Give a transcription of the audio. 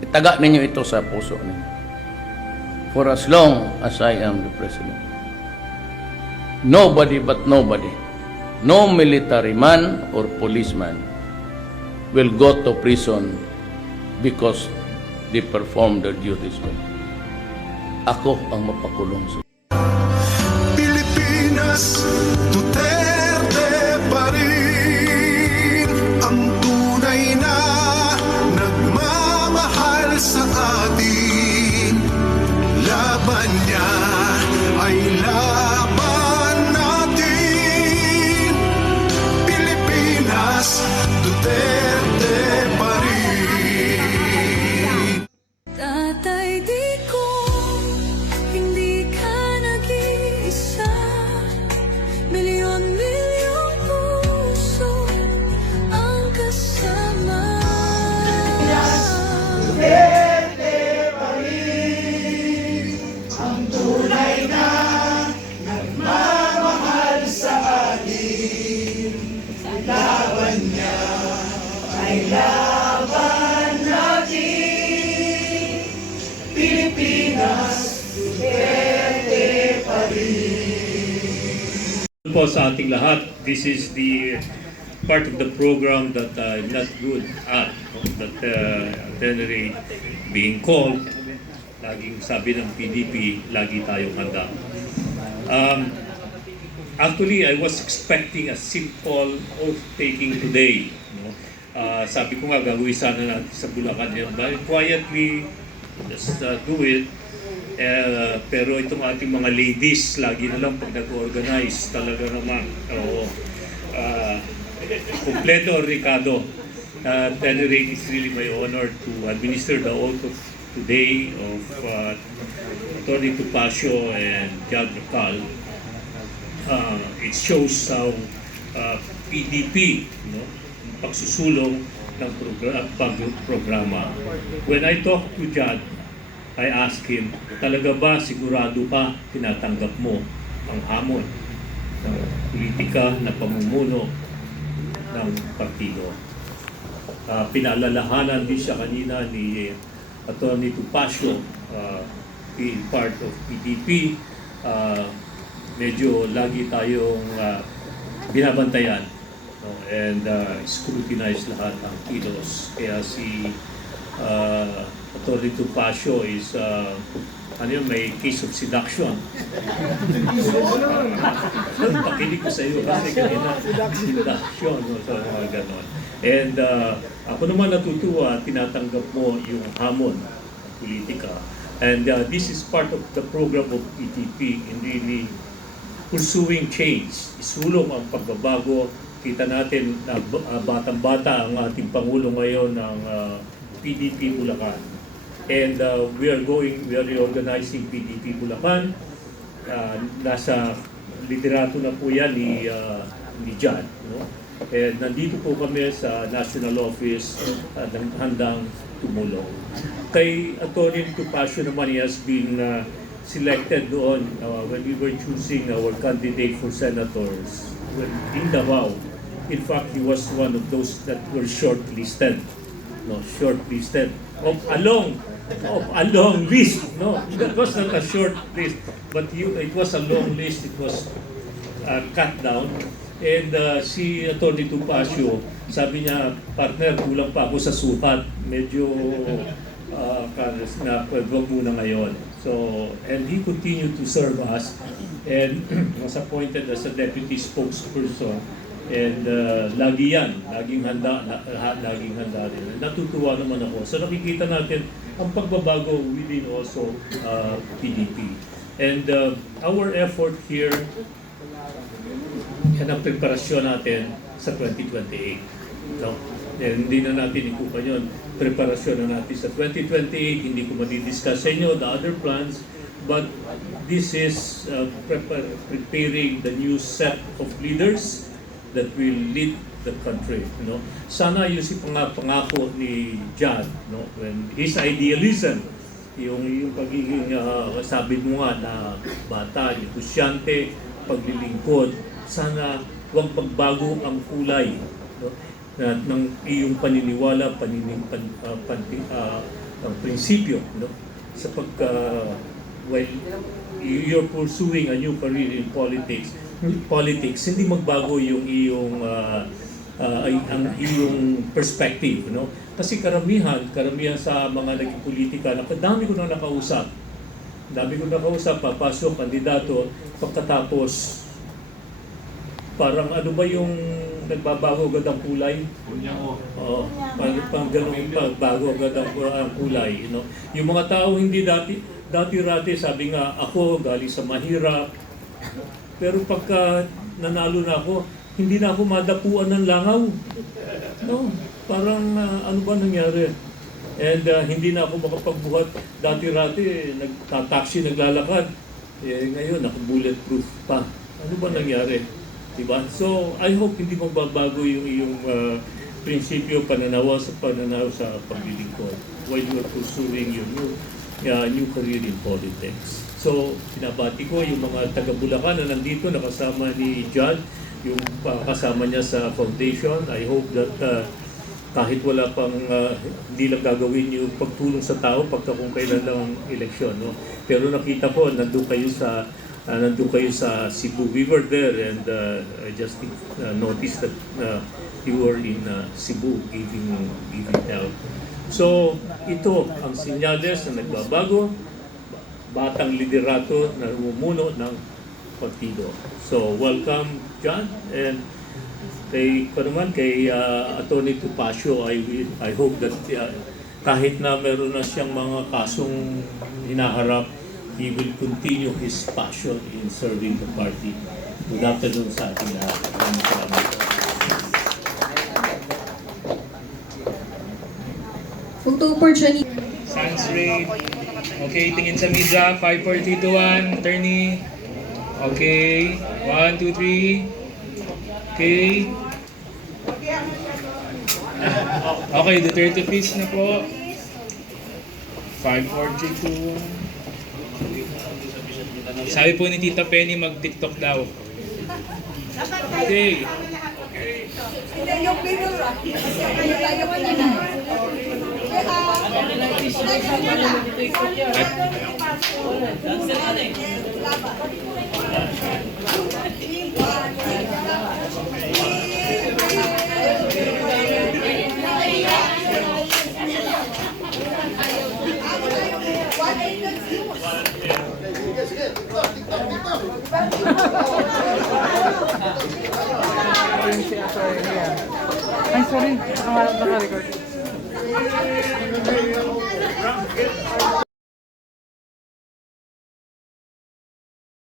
Itaga ninyo ito sa puso ninyo. For as long as I am the President, nobody but nobody, no military man or policeman will go to prison because they perform their duties well. Ako ang mapakulong sa Pilipinas, Duterte pa rin ang tunay na nagmamahal sa atin. Laban niya ay laban natin. Pilipinas, Duterte pa rin. Tatay, di ko hindi ka nag-iisa. Milyon-milyong puso ang kasama. Po sa ating lahat, this is the part of the program that I'm not good at, that generally being called, laging sabi ng PDP, lagi tayong handa. Actually, I was expecting a simple oath-taking today. No? Sabi ko nga, gagawin sana natin sa Bulacan yan. But quietly, just do it. Pero itong ating mga ladies, lagi na lang pag nag-organize, talaga naman. Kompleto, Ricardo. At any rate, it's really my honor to administer the oath of today of Atty. Topacio and Jad Racal. It shows how PDP, no, pagsusulong ng programa. When I talk to Jad, I ask him, talaga ba sigurado pa tinatanggap mo ang hamon ng politika na pamumuno ng partido? Pinalalahanan din siya kanina ni Atty. Topacio, being part of PDP, medyo lagi tayong binabantayan, no? And scrutinize lahat ang kilos. Kaya si Atty. Topacio is may case of seduction. Pakinig ko sa iyo kasi kanina seduction, no? So, ganon. And ako naman natutuwa, tinatanggap mo yung hamon ng politika. And this is part of the program of PDP in really pursuing change. Isulong ang pagbabago. Kita natin na batang-bata ang ating Pangulo ngayon ng PDP Bulacan. And we are reorganizing PDP Bulacan. Nasa liderato na po yan ni Jan. No? And nandito po kami sa National Office handang tumulong. Kay Atty. Topacio naman, he has been selected doon when we were choosing our candidate for senators in Davao. In fact, he was one of those that were shortlisted. No, shortlisted of a long list. No, that was not a short list, but it was a long list. It was cut down. And si Atty. Topacio, sabi niya, partner, kulang pa ako sa sukat. Medyo wag muna ngayon. So, and he continued to serve us and was appointed as a deputy spokesperson. And laging handa rin. Natutuwa naman ako. So nakikita natin ang pagbabago within also PDP. And our effort here, yan ang preparasyon natin sa 2028. No? And hindi na natin ikupan yun. Preparasyon na natin sa 2028. Hindi ko madidiscuss sa inyo the other plans. But this is preparing the new set of leaders that will lead the country, you know. Sana yung si pangako ni John, no, when his idealism, yung pagiging sabi mo nga na bata, negosyante, paglilingkod, sana huwag magbago ang kulay, no, ng iyong paniniwala, prinsipyo, no? Sa well, you're pursuing a new career in politics, hindi magbago yung iyong ang iyong perspective, no? Kasi karamihan sa mga naging politika, dami ko na nakausap. Papasok, kandidato, pagkatapos, parang ano ba yung nagbabago agad ang kulay? Oo, parang ganun pagbago agad ang kulay, you know? Yung mga tao hindi dati-rati, sabi nga, ako galing sa mahirap, pero pagka nanalo na ako, hindi na ako madapuan ng langaw. No, parang ano ba nangyari? And hindi na ako makapagbuhat. Dati-rati, nagtataksi, naglalakad. Ngayon, naka-bulletproof pa. Ano ba nangyari? Diba? So, I hope hindi magbabago yung iyong prinsipyo, pananaw sa paglilingkod while you are pursuing your new career in politics. So, pinabati ko yung mga taga-Bulacan na nandito, nakasama ni John, yung kasama niya sa foundation. I hope that kahit wala pang, hindi lang gagawin yung pagtulong sa tao pagka kung kailan lang eleksyon. No? Pero nakita ko, nandun kayo sa Cebu. We were there and I just noticed that you were in Cebu giving help. So, ito ang sinyales na nagbabago, batang liderato na umumuno ng partido. So, welcome, John, and kay Atty. Topacio, I hope that kahit na meron na siyang mga kasong hinaharap, he will continue his passion in serving the party. Good afternoon sa ating lahat. Salamat. Photo opportunity. Sans rate. Okay, tingin sa media. 5, 4, 3, 2, 1. Attorney. Okay. 1, 2, 3. Okay. Okay, Duterte please na po. 5, 4, 3, 2, 1. Sabi po ni Tita Penny mag-TikTok daw. Okay. Ay, sorry. Nakarecord.